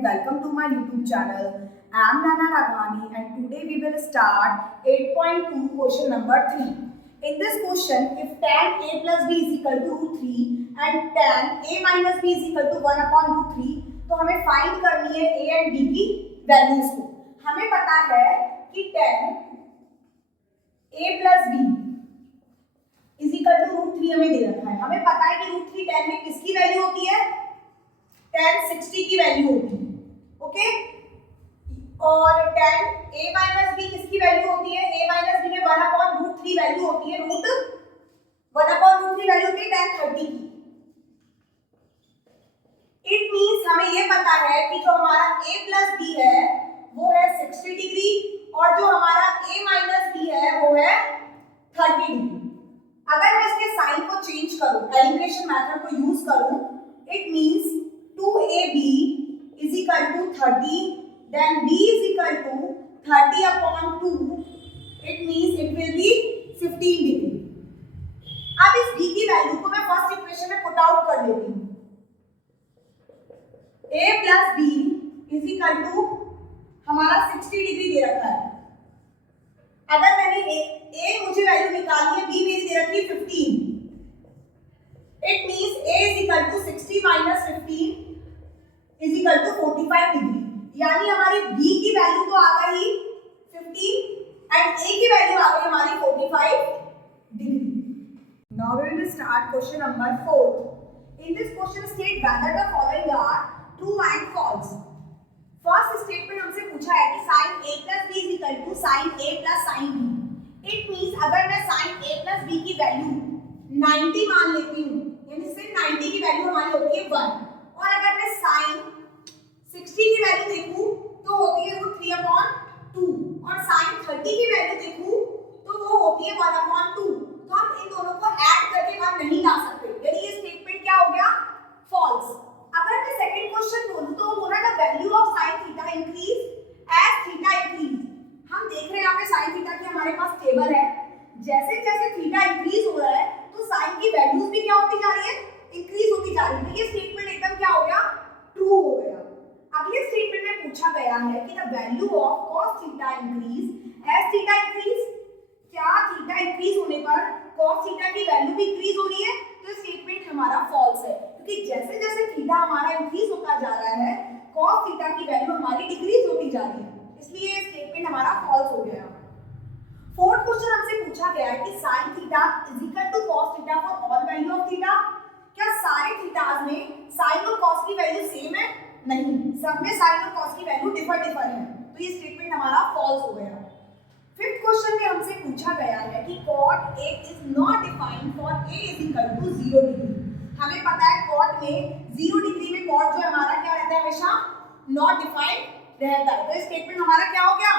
and welcome to my YouTube channel. I am Nana Raghani and today we will start 8.2 question number 3. In this question, if tan a plus b is equal to root 3 and tan a minus b is equal to 1 upon root 3, तो हमें find करनी है a and b की values को. हमें पता है कि tan a plus b is equal to root 3 हमें दे रखा है. हमें पता है कि रूट 3 tan में किसकी वैल्यू होती है, tan 60 की वैल्यू होती है. ओके, और tan a माइनस b किसकी वैल्यू होती है, a माइनस b में 1 अपॉन रूट 3 वैल्यू होती है, रूट 1 अपॉन रूट 3 वैल्यू होती है tan 30 की. इट मींस हमें ये पता है कि जो हमारा a प्लस b है वो है 60 डिग्री और जो हमारा a माइनस b है वो है 30 डिग्री. अगर मैं इसके साइन को चेंज करूं, एलिमिनेशन मेथड को यूज करूं, it means 2ab is equal to 30, then b is equal to 30 upon 2. It means it will be 15 degree. अब इस b की वैल्यू को मैं फर्स्ट इक्वेशन में पुट आउट कर देती हूँ. a plus b is equal to हमारा 60 डिग्री दे रखा है. अगर मैंने a मुझे वैल्यू निकालनी है, b मेरी दे रखी है 15. It means a is equal to 60 minus 15 is equal to 45 degree. यानी हमारी b की वैल्यू तो आ गई 15 एंड a की वैल्यू आ गई हमारी 45 degree. Now we will start question number 4. In this question state whether the following are true and false. First statement हमसे पूछा है कि sin a plus b is equal to sin a plus sin b. It means अगर मैं sin a plus b की value 90 मान लेती हूँ, यानी सिर्फ 90 की वैल्यू हमारी होती है 1, और अगर मैं sin 60 की वैल्यू देखूं तो होती है रूट 3 अपॉन 2, और sin 30 की वैल्यू देखूं तो वो होती है 1 अपॉन 2. तो हम इन दोनों को ऐड करके 1 नहीं ला सकते, यानी ये स्टेटमेंट क्या हो गया, फॉल्स. अगर मैं सेकंड क्वेश्चन बोलूं तो वो बोला था value of sin theta increase as theta increase. हम देख रहे हैं यहाँ पे sin थीटा की हमारे पास टेबल है. जैसे जैसे थीटा इंक्रीज हो रहा है तो sin की वैल्यूज भी क्या होती जा रही है, इंक्रीज होती जा रही है. ये स्टेटमेंट एकदम क्या हो गया, ट्रू हो गया. अगले स्टेटमेंट में पूछा गया है कि the value of cos theta increase as theta increase. क्या थीटा इंक्रीज होने पर cos थीटा की वैल्यू भी इंक्रीज हो रही है? तो स्टेटमेंट हमारा फॉल्स है, क्योंकि जैसे जैसे थीटा हमारा इंक्रीज होता जा रहा है cos थीटा की वैल्यू हमारी डिक्रीज होती जा रही है, इसलिए ये स्टेटमेंट हमारा फॉल्स हो गया. फोर्थ क्वेश्चन हमसे पूछा गया है कि sin theta is equal to cos theta for all value of theta. क्या सारे थीटास में sin और cos की वैल्यू सेम है? नहीं, सब में sin और cos की वैल्यू डिफर है, तो ये स्टेटमेंट हमारा फॉल्स हो गया. फिफ्थ क्वेश्चन में हमसे पूछा गया है कि cot A is not defined for A is equal to 0 degree. हमें पता है cot में 0 डिग्री में cot जो हमारा क्या रहता है, हमेशा नॉट डिफाइंड रहता है, तो स्टेटमेंट हमारा क्या हो गया,